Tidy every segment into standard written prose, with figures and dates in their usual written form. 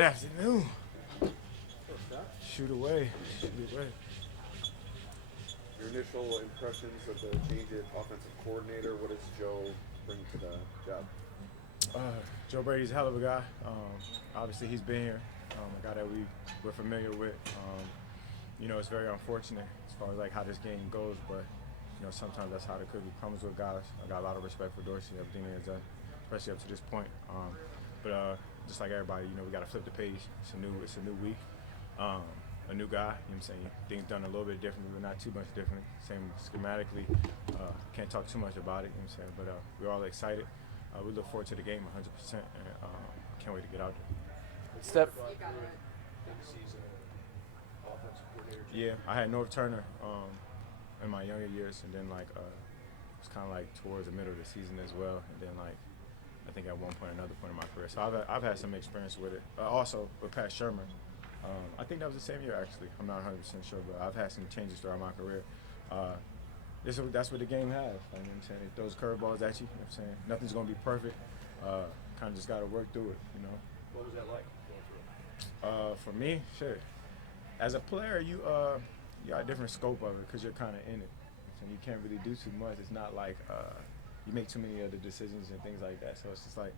Good afternoon. Shoot away. Shoot away. Your initial impressions of the change at offensive coordinator. What does Joe bring to the job? Joe Brady's a hell of a guy. Obviously, he's been here. A guy that we're familiar with. It's very unfortunate as far as like how this game goes, but sometimes that's how the cookie crumbles with guys. I got a lot of respect for Dorsey, everything he has done, especially up to this point. But just like everybody, we got to flip the page. It's a new week. A new guy, I'm saying? Things done a little bit differently, but not too much different. Same schematically. Can't talk too much about it, I'm saying? But we're all excited. We look forward to the game 100%, and can't wait to get out there. Steph. Yeah, I had North Turner in my younger years, and then it was kind of like towards the middle of the season as well, and then I think at another point in my career. So I've had some experience with it. Also with Pat Shermer. I think that was the same year actually. I'm not 100% sure, but I've had some changes throughout my career. That's what the game has. You know what I'm saying? It throws curveballs at you. You know what I'm saying? Nothing's gonna be perfect. Kind of just gotta work through it. What was that like going through it? For me, shit. As a player, you got a different scope of it because you're kind of in it, and you can't really do too much. It's not like you make too many other decisions and things like that. So it's just like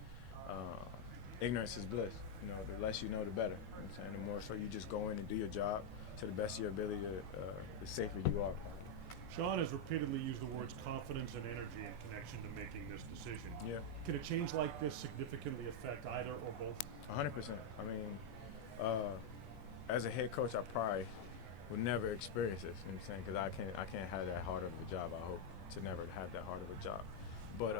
ignorance is bliss. The less you know, the better. You know what I'm saying? The more so you just go in and do your job to the best of your ability, the safer you are. Sean has repeatedly used the words confidence and energy in connection to making this decision. Yeah. Can a change like this significantly affect either or both? 100%. I mean, as a head coach, I probably would never experience this. You know what I'm saying? Because I can't have that hard of a job. I hope to never have that hard of a job. But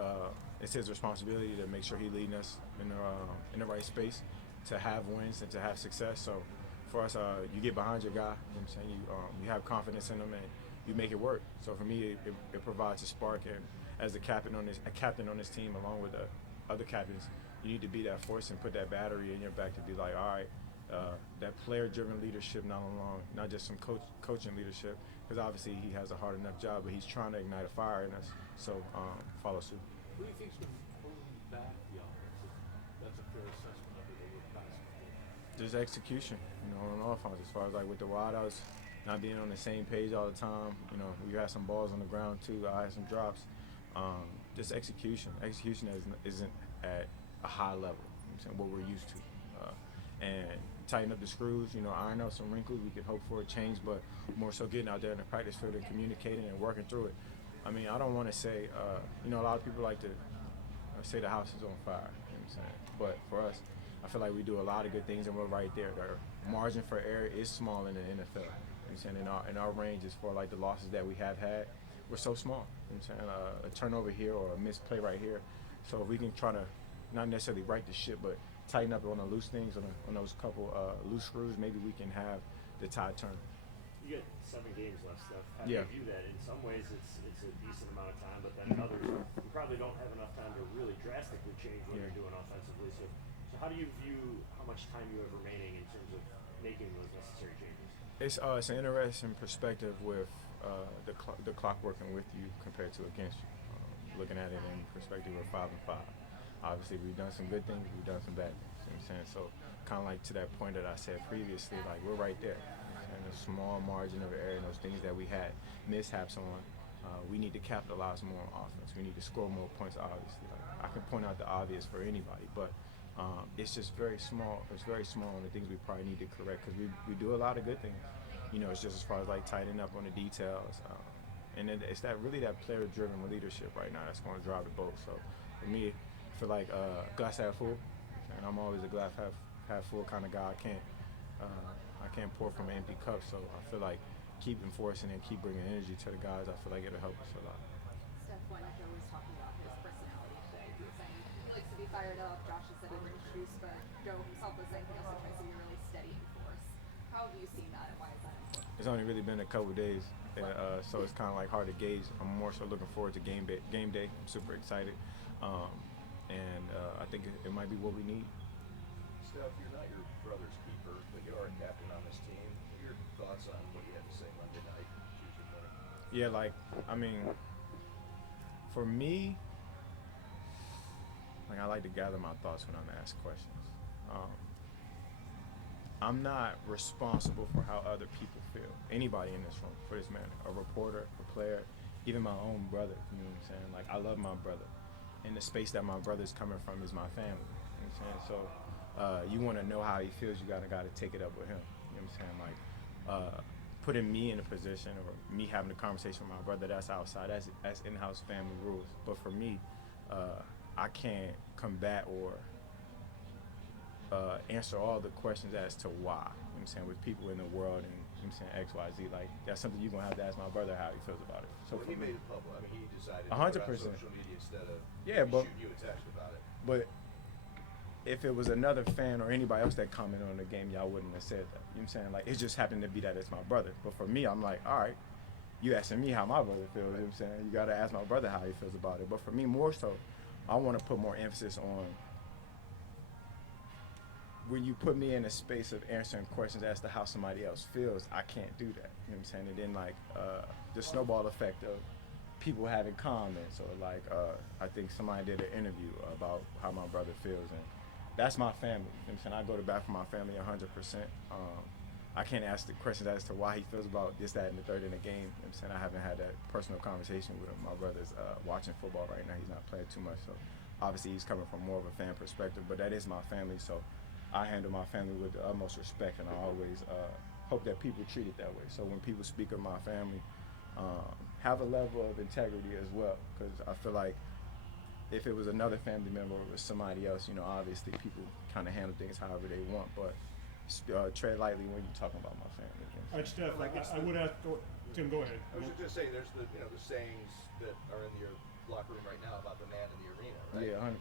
it's his responsibility to make sure he's leading us in the right space, to have wins and to have success. So for us, you get behind your guy. You know what I'm saying? You have confidence in him and you make it work. So for me, it provides a spark. And as a captain on this team, along with the other captains, you need to be that force and put that battery in your back to be like, all right, that player-driven leadership, not just some coaching leadership, because obviously he has a hard enough job, but he's trying to ignite a fire in us. So follow suit. Who do you think's been holding back the offense? That's a fair assessment of it over the past couple. Just execution, on offense. As far as like with the wideouts, not being on the same page all the time. We had some balls on the ground too. I had some drops. Just execution. Execution isn't at a high level. You know what I'm saying? What we're used to, and tighten up the screws. Iron out some wrinkles. We could hope for a change, but more so getting out there in the practice field and communicating and working through it. I mean, I don't want to say, a lot of people like to say the house is on fire. You know what I'm saying? But for us, I feel like we do a lot of good things, and we're right there. The margin for error is small in the NFL. You know what I'm saying? In our range, as for like the losses that we have had, we're so small. You know what I'm saying? A turnover here or a misplay right here. So if we can try to not necessarily right the ship, but tighten up on the loose things, on those couple loose screws, maybe we can have the tide turn. You get 7 games left, Steph. How do Yeah. you view that? In some ways, it's a decent amount of time, but then in others, you probably don't have enough time to really drastically change what Yeah. you're doing offensively. So how do you view how much time you have remaining in terms of making those necessary changes? It's an interesting perspective with the clock working with you compared to against you. Looking at it in perspective of 5-5. Obviously, we've done some good things, we've done some bad things. You know what I'm saying? So kind of like to that point that I said previously, like we're right there. And a small margin of error and those things that we had mishaps on, we need to capitalize more on offense. We need to score more points, obviously. I can point out the obvious for anybody, but it's just very small. It's very small on the things we probably need to correct because we do a lot of good things. It's just as far as like tightening up on the details. And it's that player-driven leadership right now that's going to drive the boat. So for me, I feel like glass half full, and I'm always a glass half full kind of guy. I can't pour from an empty cup, so I feel like keep enforcing and keep bringing energy to the guys. I feel like it'll help us a lot. Stefon Diggs was talking about his personality today. He was saying he likes to be fired up. Josh has said he brings juice, but Joe himself was saying he also tries to be really steady and force. How have you seen that, and why is that important? It's only really been a couple of days, so it's kind of like hard to gauge. I'm more so looking forward to game day. I'm super excited, and I think it might be what we need. Steph, you're not your brother's keeper, but you are a captain on this team. What are your thoughts on what you had to say Monday night, Tuesday morning? Yeah, for me, I like to gather my thoughts when I'm asked questions. I'm not responsible for how other people feel. Anybody in this room, for this matter, a reporter, a player, even my own brother. You know what I'm saying? Like I love my brother, and the space that my brother's coming from is my family. You know what I'm saying? So you want to know how he feels, you gotta take it up with him. You know what I'm saying? Like putting me in a position or me having a conversation with my brother, that's outside. That's in-house family rules. But for me, I can't combat or answer all the questions as to why. You know what I'm saying? With people in the world and you know what I'm saying, X, Y, Z, like that's something you're gonna have to ask my brother how he feels about it. So Well, for he me, made it public. I mean, he decided to 100%. put it on social media instead of Yeah, but shoot you a text about it. but if it was another fan or anybody else that commented on the game, y'all wouldn't have said that. You know what I'm saying? Like it just happened to be that it's my brother. But for me, I'm like, all right, you asking me how my brother feels, you know what I'm saying? You gotta ask my brother how he feels about it. But for me more so, I wanna put more emphasis on when you put me in a space of answering questions as to how somebody else feels, I can't do that. You know what I'm saying? And then like the snowball effect of people having comments or like I think somebody did an interview about how my brother feels, and that's my family. You know what I'm saying? I go to bat for my family 100%. I can't ask the questions as to why he feels about this, that, and the third in the game. You know what I'm saying? I haven't had that personal conversation with him. My brother's watching football right now. He's not playing too much, so obviously he's coming from more of a fan perspective, but that is my family, so I handle my family with the utmost respect, and I always hope that people treat it that way. So when people speak of my family, have a level of integrity as well, because I feel like if it was another family member or it was somebody else, you know, obviously people kind of handle things however they want, but tread lightly when you're talking about my family. You know? All right, Steph, I would ask, Tim, go ahead. I was just gonna say, there's the the sayings that are in your locker room right now about the man in the arena, right? Yeah, 100%.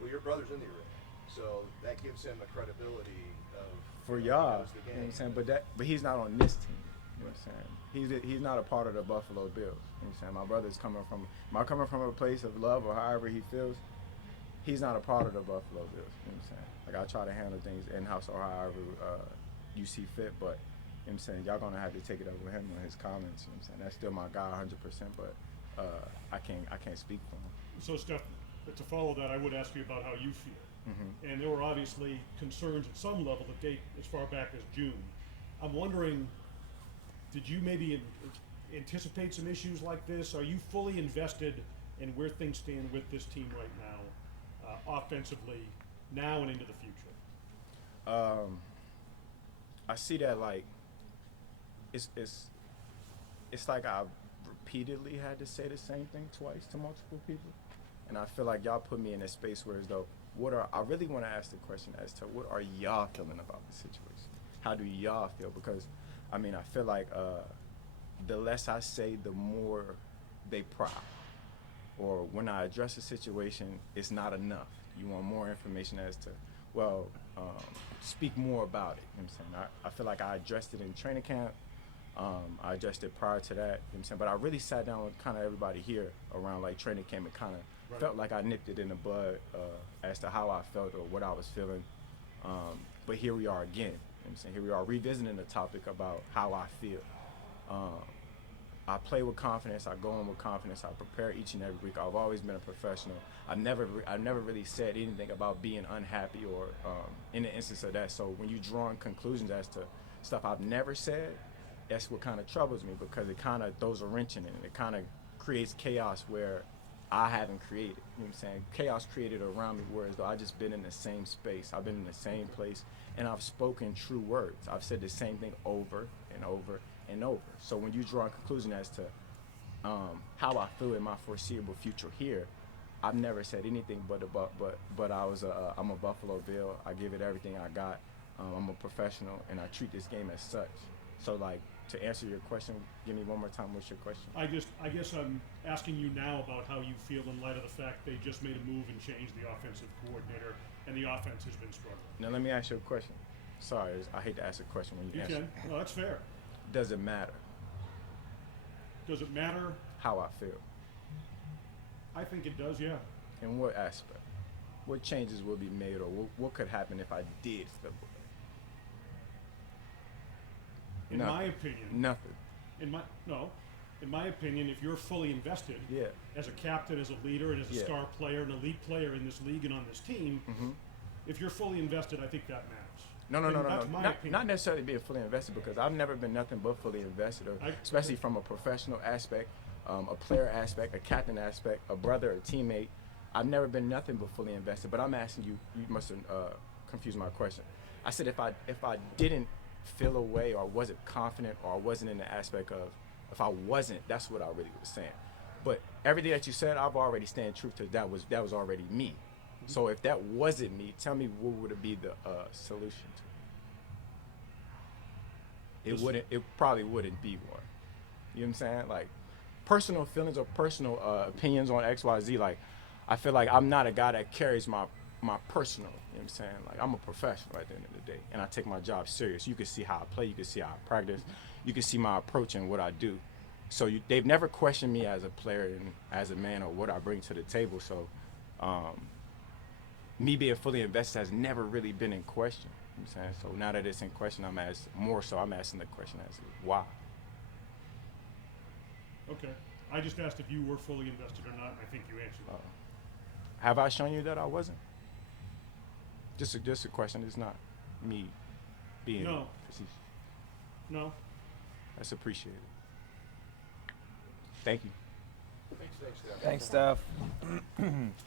Well, your brother's in the arena, so that gives him a credibility of For he y'all, knows the you know what I'm game. saying? But he's not on this team. You know what I'm saying? He's not a part of the Buffalo Bills. You know what I'm saying? My brother's coming from a place of love or however he feels. He's not a part of the Buffalo Bills. You know what I'm saying? Like I try to handle things in-house or however you see fit, but you know what I'm saying, y'all gonna have to take it up with him on his comments. You know what I'm saying? That's still my guy 100%, but I can't speak for him. So, Steph, to follow that, I would ask you about how you feel. Mm-hmm. And there were obviously concerns at some level that date as far back as June. I'm wondering, did you maybe anticipate some issues like this? Are you fully invested in where things stand with this team right now, offensively, now and into the future? I see that like it's like I've repeatedly had to say the same thing twice to multiple people, and I feel like y'all put me in a space where as though I really want to ask the question as to what are y'all feeling about the situation? How do y'all feel? Because I mean I feel like the less I say, the more they prowl. Or when I address a situation, it's not enough. You want more information as to, well, speak more about it. You know what I'm saying? I feel like I addressed it in training camp. I addressed it prior to that. You know what I'm saying? But I really sat down with kind of everybody here around like training camp and kind of felt like I nipped it in the bud as to how I felt or what I was feeling. But here we are again. You know what I'm saying? Here we are revisiting the topic about how I feel. I play with confidence. I go in with confidence. I prepare each and every week. I've always been a professional. I've never really said anything about being unhappy or in the instance of that. So when you drawing conclusions as to stuff I've never said, that's what kind of troubles me, because it kind of throws a wrench in it. It kind of creates chaos where I haven't created. You know what I'm saying? Chaos created around me, whereas though I just been in the same space. I've been in the same place, and I've spoken true words. I've said the same thing over and over and over. So when you draw a conclusion as to how I feel in my foreseeable future here, I've never said anything but I'm a Buffalo Bill. I give it everything I got. I'm a professional, and I treat this game as such. So like, to answer your question, give me one more time. What's your question? I guess I'm asking you now about how you feel in light of the fact they just made a move and changed the offensive coordinator, and the offense has been struggling. Now let me ask you a question. Sorry, I hate to ask a question when you answer. can. No, that's fair. Does it matter Does it matter? how I feel? I think it does, yeah. In what aspect? What changes will be made, or what could happen if I did feel? In my opinion, Nothing. in my opinion, if you're fully invested Yeah. as a captain, as a leader, and as a Yeah. star player, an elite player in this league and on this team, Mm-hmm. if you're fully invested, I think that matters. No, And that's my opinion. not necessarily being fully invested, because I've never been nothing but fully invested, especially from a professional aspect, a player aspect, a captain aspect, a brother, a teammate. I've never been nothing but fully invested. But I'm asking you, you must have confused my question. I said if I didn't feel a way, or wasn't confident, or wasn't in the aspect of, if I wasn't, that's what I really was saying. But everything that you said, I've already staying true to. That was already me. So if that wasn't me, tell me what would it be the solution to? It probably wouldn't be one. You know what I'm saying? Like, personal feelings or personal opinions on XYZ, like, I feel like I'm not a guy that carries my personal, you know what I'm saying? Like, I'm a professional at the end of the day, and I take my job serious. You can see how I play, you can see how I practice, you can see my approach and what I do. So they've never questioned me as a player and as a man, or what I bring to the table. So me being fully invested has never really been in question. You know what I'm saying? So now that it's in question, I'm asking the question as why. Okay. I just asked if you were fully invested or not, and I think you answered that. Have I shown you that I wasn't? Just a question. It's not me being No. facetious. No? That's appreciated. Thank you. Thanks, Steph. Thanks, Steph.